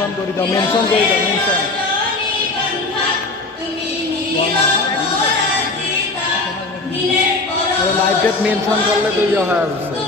mention করে দাও mention করে দাও মেনশন লাইভটা মেনশন করলে তুই হয়ে আসছে